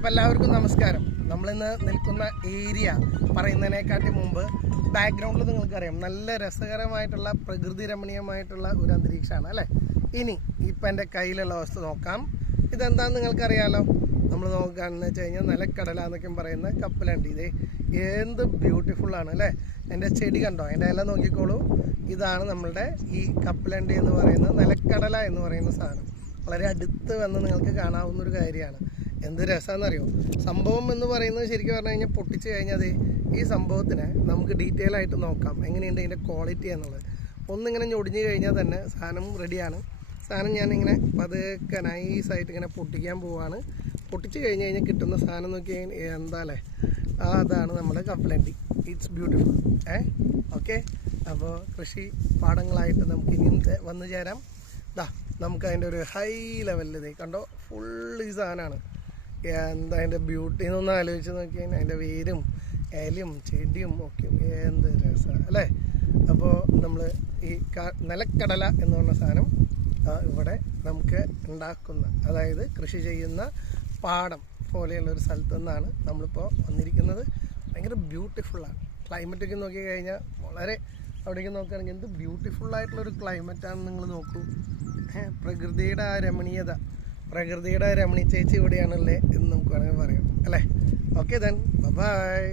അപ്പോൾ എല്ലാവർക്കും നമസ്കാരം. നമ്മളിന്ന് നിൽക്കുന്ന ഏരിയ പറയുന്നതിനെക്കാട്ടി മുമ്പ് ബാക്ക്ഗ്രൗണ്ടിൽ നിങ്ങൾക്കറിയാം നല്ല രസകരമായിട്ടുള്ള പ്രകൃതി രമണീയമായിട്ടുള്ള ഒരു അന്തരീക്ഷമാണ് അല്ലേ. ഇനി ഇപ്പം എൻ്റെ കയ്യിലുള്ള അവസ്ഥ നോക്കാം. ഇതെന്താണെന്ന് നിങ്ങൾക്കറിയാലോ. നമ്മൾ നോക്കുകയാണെന്ന് വെച്ച് കഴിഞ്ഞാൽ നിലക്കടല എന്നൊക്കെ പറയുന്ന കപ്പലുണ്ട്. ഇത് എന്ത് ബ്യൂട്ടിഫുള്ളാണ് അല്ലേ. എൻ്റെ ചെടി കണ്ടോ, എൻ്റെ എല്ലാം നോക്കിക്കോളൂ. ഇതാണ് നമ്മളുടെ ഈ കപ്പലണ്ടി എന്ന് പറയുന്ന നിലക്കടല എന്ന് പറയുന്ന സാധനം. വളരെ അടുത്ത് വന്ന് നിങ്ങൾക്ക് കാണാവുന്നൊരു കാര്യമാണ്. എന്ത് രസമാണെന്നറിയോ. സംഭവം എന്ന് പറയുന്നത് ശരിക്കും പറഞ്ഞു കഴിഞ്ഞാൽ പൊട്ടിച്ച് കഴിഞ്ഞാൽ ഈ സംഭവത്തിന് നമുക്ക് ഡീറ്റെയിൽ ആയിട്ട് നോക്കാം എങ്ങനെയുണ്ട് ഇതിൻ്റെ ക്വാളിറ്റി എന്നുള്ളത്. ഒന്നിങ്ങനെ ഞൊടിഞ്ഞ് കഴിഞ്ഞാൽ തന്നെ സാധനം റെഡിയാണ്. സാധനം ഞാനിങ്ങനെ പതുക്കെ നൈസായിട്ട് ഇങ്ങനെ പൊട്ടിക്കാൻ പോവാണ്. പൊട്ടിച്ച് കഴിഞ്ഞ് കഴിഞ്ഞാൽ കിട്ടുന്ന സാധനം നോക്കി എന്താ അല്ലേ, അതാണ് നമ്മുടെ കപ്പലണ്ടി. It's beautiful. ഓക്കെ, അപ്പോൾ കൃഷി പാടങ്ങളായിട്ട് നമുക്ക് ഇനിയും വന്നു ചേരാം. നമുക്ക് അതിൻ്റെ ഒരു ഹൈ ലെവലിൽ കണ്ടോ, ഫുൾ ഈ സാധനമാണ്. എന്താ അതിൻ്റെ ബ്യൂട്ടി എന്നൊന്ന് ആലോചിച്ച് നോക്കി കഴിഞ്ഞാൽ അതിൻ്റെ വേരും ഇലയും ചെടിയും ഒക്കെ എന്ത് രസമാണ് അല്ലേ. അപ്പോൾ നമ്മൾ ഈ നിലക്കടല എന്ന് പറഞ്ഞ സാധനം ഇവിടെ നമുക്ക് ഉണ്ടാക്കുന്ന, അതായത് കൃഷി ചെയ്യുന്ന പാടം പോലെയുള്ള ഒരു സ്ഥലത്തു നിന്നാണ് നമ്മളിപ്പോൾ വന്നിരിക്കുന്നത്. ഭയങ്കര ബ്യൂട്ടിഫുള്ളാണ്. ക്ലൈമറ്റൊക്കെ നോക്കി കഴിഞ്ഞാൽ വളരെ, അവിടേക്ക് നോക്കുകയാണെങ്കിൽ എന്ത് ബ്യൂട്ടിഫുള്ളായിട്ടുള്ളൊരു ക്ലൈമറ്റാണെന്ന് നിങ്ങൾ നോക്കൂ. പ്രകൃതിയുടെ ആ രമണീയത, പ്രകൃതിയുടെ രമണീയ ചേച്ചി ഇവിടെയാണല്ലേ എന്ന് നമുക്ക് വേണമെങ്കിൽ പറയാം അല്ലേ. Okay then bye.